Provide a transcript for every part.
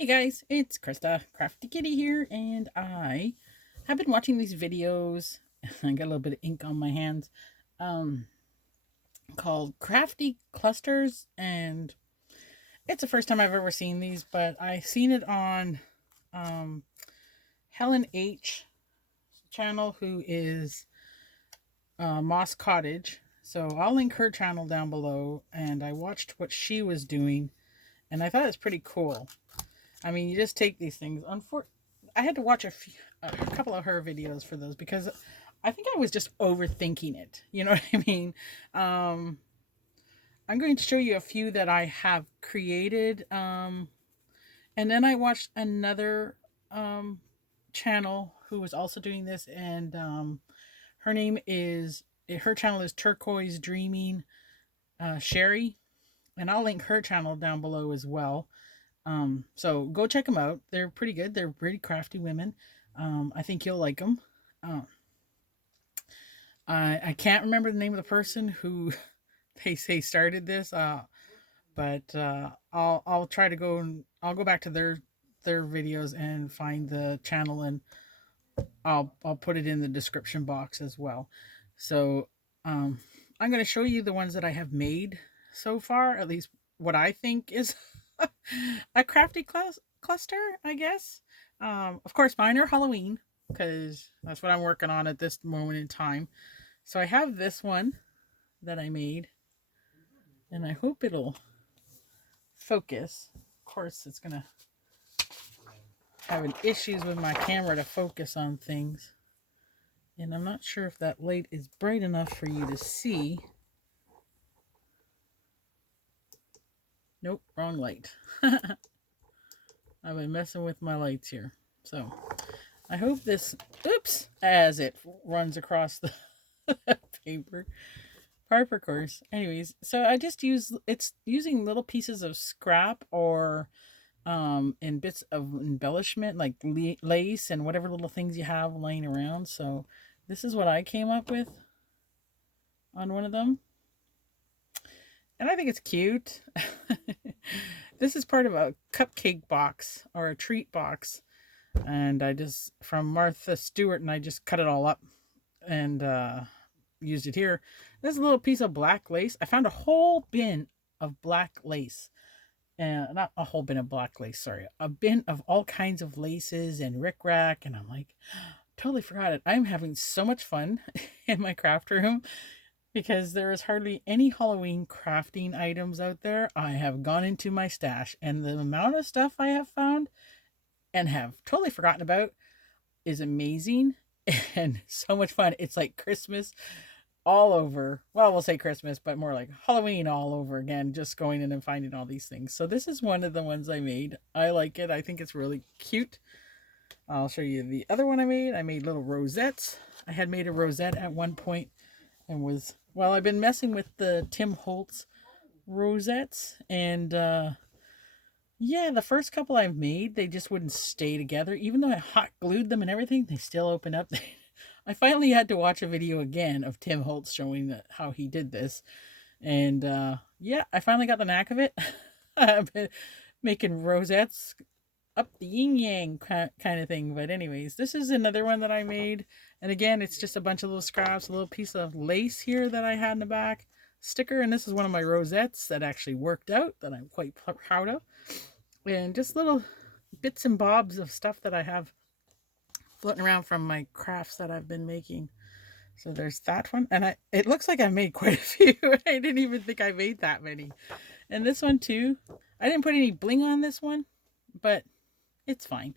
Hey guys, it's Krista, Crafty Kitty here, and I have been watching these videos. I got a little bit of ink on my hands. Um, Called Crafty Clusters, and it's the first time I've ever seen these, but I seen it on um, Helen H channel, who is Moss Cottage. So I'll link her channel down below, and I watched what she was doing, and I thought it's pretty cool. I mean, you just take these things. I had to watch a couple of her videos for those because I think I was just overthinking it. You know what I mean? Um, I'm going to show you a few that I have created. And then I watched another um, channel who was also doing this, and her channel is Turquoise Dreaming, Sheree, and I'll link her channel down below as well. So go check them out. They're pretty good. They're pretty crafty women. I think you'll like them. Um, I can't remember the name of the person who they say started this. But I'll try to go and I'll go back to their videos and find the channel, and I'll put it in the description box as well. So um, I'm going to show you the ones that I have made so far, at least what I think is a crafty cluster, I guess. Of course, mine are Halloween because that's what I'm working on at this moment in time. So I have this one that I made, and I hope it'll focus. Of course, it's gonna having issues with my camera to focus on things, and I'm not sure if that light is bright enough for you to see. Nope, wrong light. I've been messing with my lights here. So I hope this, oops, as it runs across the paper course. Anyways, so I just it's using little pieces of scrap or and bits of embellishment like lace and whatever little things you have laying around. So this is what I came up with on one of them, and I think it's cute. This is part of a cupcake box or a treat box, and I just from Martha Stewart, and I just cut it all up and used it here. This is a little piece of black lace. I found a whole bin of black lace. And not a whole bin of black lace, sorry. A bin of all kinds of laces and rickrack. And I'm like, totally forgot it. I'm having so much fun in my craft room because there is hardly any Halloween crafting items out there. I have gone into my stash, and the amount of stuff I have found and have totally forgotten about is amazing and so much fun. It's like Christmas all over. Well, we'll say Christmas, but more like Halloween all over again, just going in and finding all these things. So this is one of the ones I made. I like it. I think it's really cute. I'll show you the other one I made. I made little rosettes. I had made a rosette at one point and was, well, I've been messing with the Tim Holtz rosettes, and yeah, the first couple I've made, they just wouldn't stay together. Even though I hot glued them and everything, they still open up. I finally had to watch a video again of Tim Holtz showing how he did this. And yeah, I finally got the knack of it. I've been making rosettes up the yin yang kind of thing. But anyways, this is another one that I made. And again, it's just a bunch of little scraps, a little piece of lace here that I had in the back, sticker. And this is one of my rosettes that actually worked out, that I'm quite proud of. And just little bits and bobs of stuff that I have floating around from my crafts that I've been making. So there's that one. And it looks like I made quite a few. I didn't even think I made that many. And this one too. I didn't put any bling on this one, but it's fine.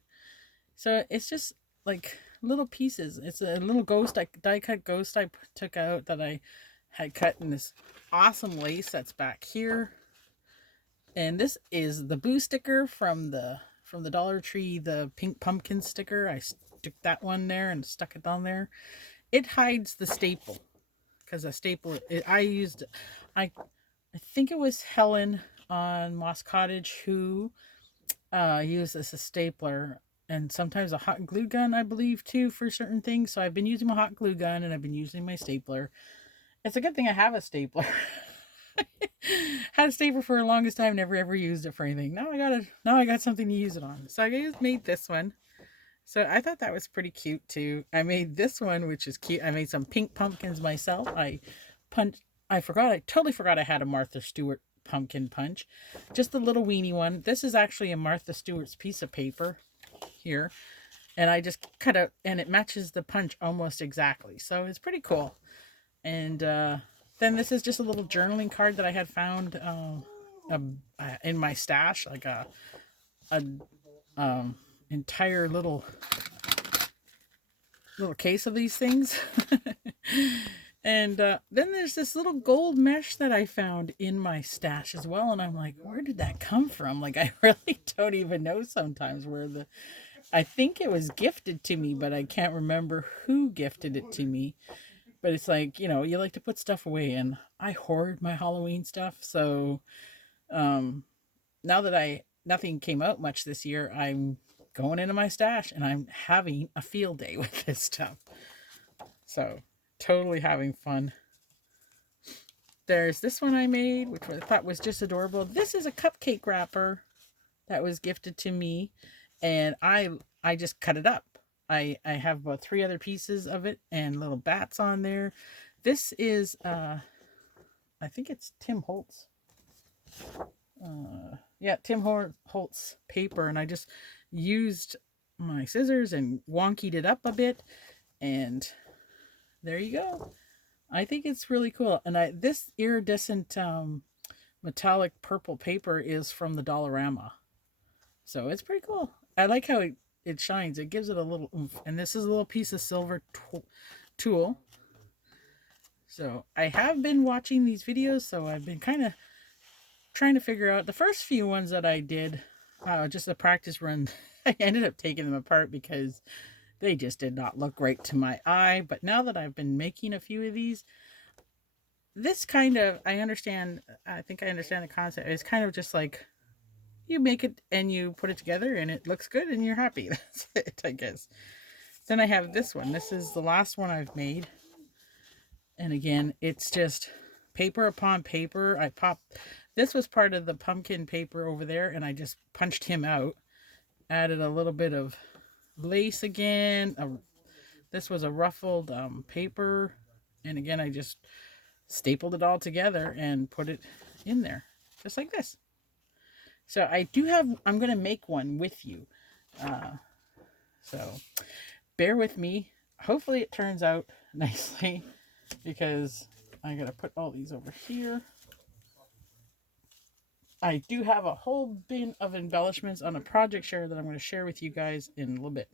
So it's just like little pieces. It's a little ghost, die cut ghost I took out that I had cut in this awesome lace that's back here. And this is the boo sticker from the Dollar Tree, the pink pumpkin sticker. I stuck that one there and stuck it on there. It hides the staple, because a staple I think it was Helen on Moss Cottage who used this as a stapler, and sometimes a hot glue gun, I believe, too, for certain things. So I've been using my hot glue gun, and I've been using my stapler. It's a good thing I have a stapler. Had a stapler for the longest time, never ever used it for anything. Now I got something to use it on. So I made this one. So I thought that was pretty cute too. I made this one, which is cute. I made some pink pumpkins myself. I totally forgot I had a Martha Stewart pumpkin punch. Just a little weenie one. This is actually a Martha Stewart's piece of paper here. And I just cut out, and it matches the punch almost exactly. So it's pretty cool. And then this is just a little journaling card that I had found in my stash, like a entire little case of these things. And then there's this little gold mesh that I found in my stash as well, and I'm like, where did that come from? Like, I really don't even know sometimes I think it was gifted to me, but I can't remember who gifted it to me. But it's like, you know, you like to put stuff away, and I hoard my Halloween stuff. So now that nothing came out much this year, I'm going into my stash and I'm having a field day with this stuff. So totally having fun. There's this one I made, which I thought was just adorable. This is a cupcake wrapper that was gifted to me, and I just cut it up. I have about 3 other pieces of it and little bats on there. This is I think it's Tim Holtz. Yeah, Tim Holtz paper, and I just used my scissors and wonkied it up a bit, and there you go. I think it's really cool. And this iridescent metallic purple paper is from the Dollarama, so it's pretty cool. I like how it shines. It gives it a little oomph. And this is a little piece of silver tool. So I have been watching these videos, so I've been kind of trying to figure out the first few ones that I did, just a practice run. I ended up taking them apart because they just did not look right to my eye. But now that I've been making a few of these, this kind of, I think I understand the concept. It's kind of just like, you make it and you put it together and it looks good and you're happy. That's it, I guess. Then I have this one. This is the last one I've made. And again, it's just paper upon paper. This was part of the pumpkin paper over there, and I just punched him out. Added a little bit of lace again. This was a ruffled paper. And again, I just stapled it all together and put it in there. Just like this. So I'm going to make one with you. So bear with me. Hopefully it turns out nicely, because I got to put all these over here. I do have a whole bin of embellishments on a project share that I'm going to share with you guys in a little bit.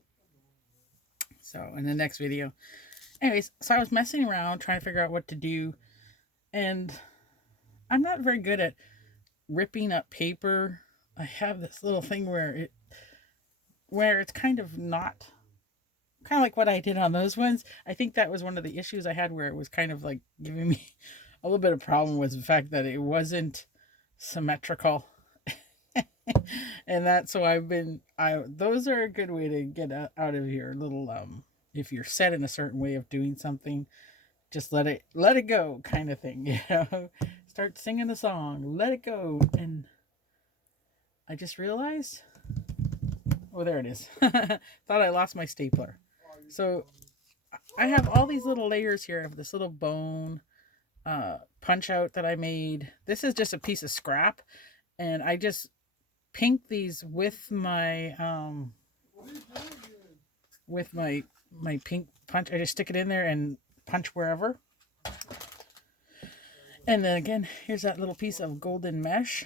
So in the next video. Anyways, so I was messing around trying to figure out what to do. And I'm not very good at ripping up paper. I have this little thing where it's kind of like what I did on those ones. I think that was one of the issues I had, where it was kind of like giving me a little bit of problem, was the fact that it wasn't symmetrical. And that's so those are a good way to get out of your little if you're set in a certain way of doing something, just let it go kind of thing, you know. Start singing a song, let it go. And I just realized, oh, there it is. Thought I lost my stapler. So I have all these little layers here of this little bone punch out that I made. This is just a piece of scrap, and I just pinked these with my pink punch. I just stick it in there and punch wherever. And then again, here's that little piece of golden mesh,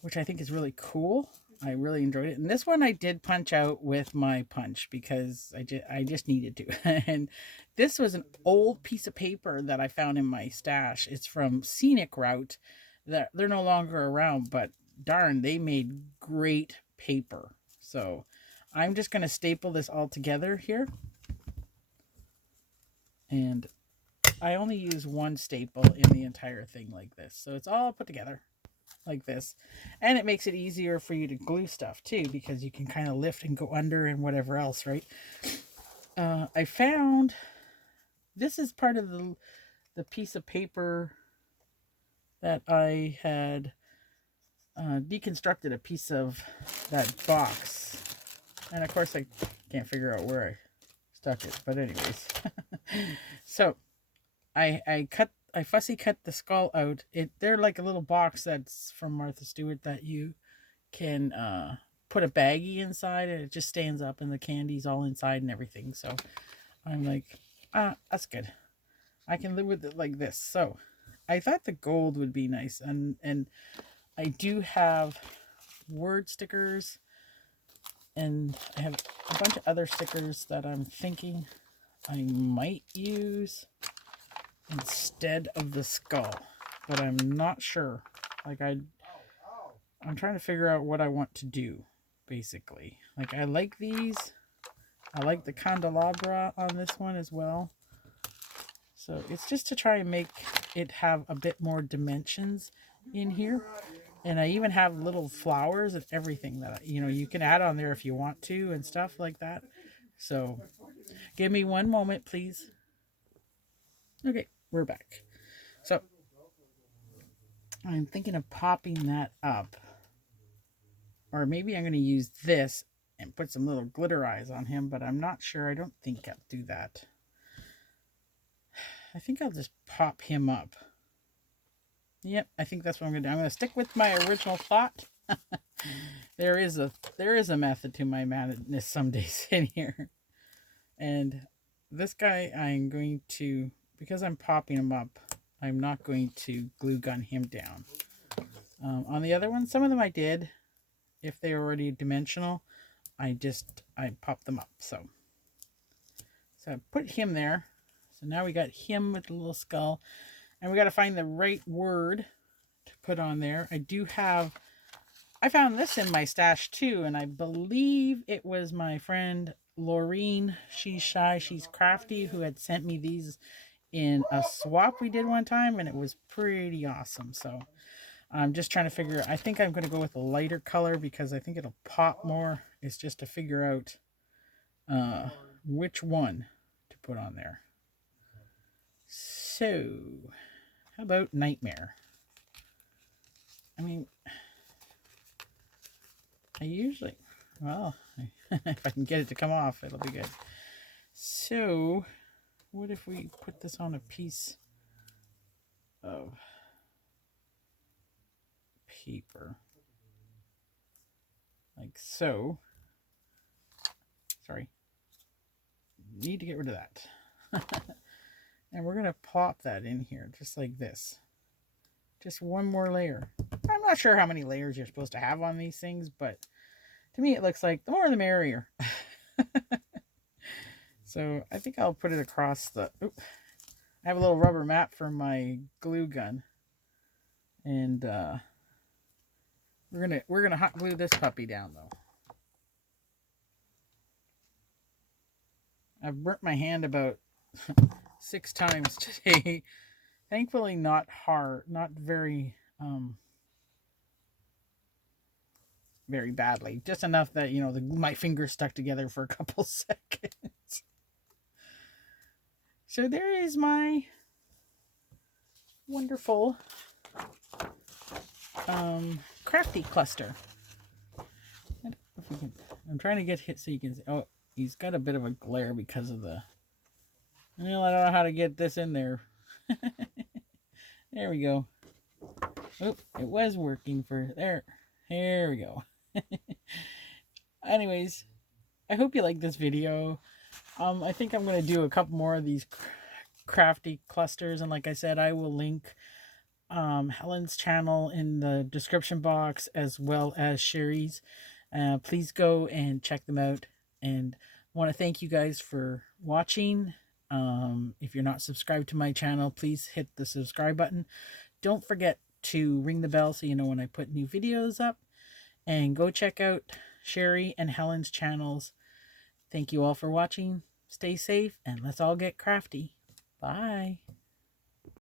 which I think is really cool. I really enjoyed it. And this one I did punch out with my punch because I just needed to. And this was an old piece of paper that I found in my stash. It's from Scenic Route. They're no longer around, but darn, they made great paper. So I'm just going to staple this all together here. And I only use one staple in the entire thing like this. So it's all put together like this. And it makes it easier for you to glue stuff too, because you can kind of lift and go under and whatever else, right? I found this is part of the piece of paper that I had deconstructed a piece of that box. And of course I can't figure out where I stuck it. But anyways. So I fussy cut the skull out. They're like a little box that's from Martha Stewart that you can put a baggie inside and it just stands up and the candy's all inside and everything. So I'm like, that's good. I can live with it like this. So I thought the gold would be nice, and I do have word stickers, and I have a bunch of other stickers that I'm thinking I might use instead of the skull, but I'm not sure. Like I'm trying to figure out what I want to do, basically. Like I like these. I like the candelabra on this one as well. So it's just to try and make it have a bit more dimensions in here. And I even have little flowers and everything that, you can add on there if you want to and stuff like that. So give me one moment, please. Okay, we're back. So I'm thinking of popping that up. Or maybe I'm going to use this and put some little glitter eyes on him, but I'm not sure. I don't think I'll do that. I think I'll just pop him up. Yep, I think that's what I'm going to do. I'm going to stick with my original thought. There is a method to my madness some days in here. And this guy I'm going to, because I'm popping him up, I'm not going to glue gun him down. On the other one, some of them I did. If they were already dimensional, I popped them up. So I put him there. So now we got him with the little skull. And we got to find the right word to put on there. I found this in my stash too. And I believe it was my friend Laureen. She's shy, she's crafty, who had sent me these in a swap we did one time. And it was pretty awesome. So I'm just trying to figure, I think I'm going to go with a lighter color because I think it'll pop more. It's just to figure out which one to put on there. So, how about Nightmare? I mean, I usually, well, if I can get it to come off, it'll be good. So, what if we put this on a piece of paper? Like so. Sorry. Need to get rid of that. And we're going to plop that in here just like this. Just one more layer. I'm not sure how many layers you're supposed to have on these things, but to me it looks like the more the merrier. So I think I'll put it across the... Oops. I have a little rubber mat for my glue gun. And we're gonna hot glue this puppy down though. I've burnt my hand about 6 times today. Thankfully not hard, not very very badly. Just enough that, my fingers stuck together for a couple seconds. So there is my wonderful crafty cluster. I'm trying to get hit so you can see. Oh, he's got a bit of a glare because of the... Well, I don't know how to get this in there. There we go. Oh, it was working for... There. There we go. Anyways, I hope you like this video. I think I'm going to do a couple more of these crafty clusters. And like I said, I will link Helen's channel in the description box as well as Sheree's. Please go and check them out. And I want to thank you guys for watching. If you're not subscribed to my channel, please hit the subscribe button. Don't forget to ring the bell so you know when I put new videos up. And go check out Sheree and Helen's channels. Thank you all for watching. Stay safe and let's all get crafty. Bye.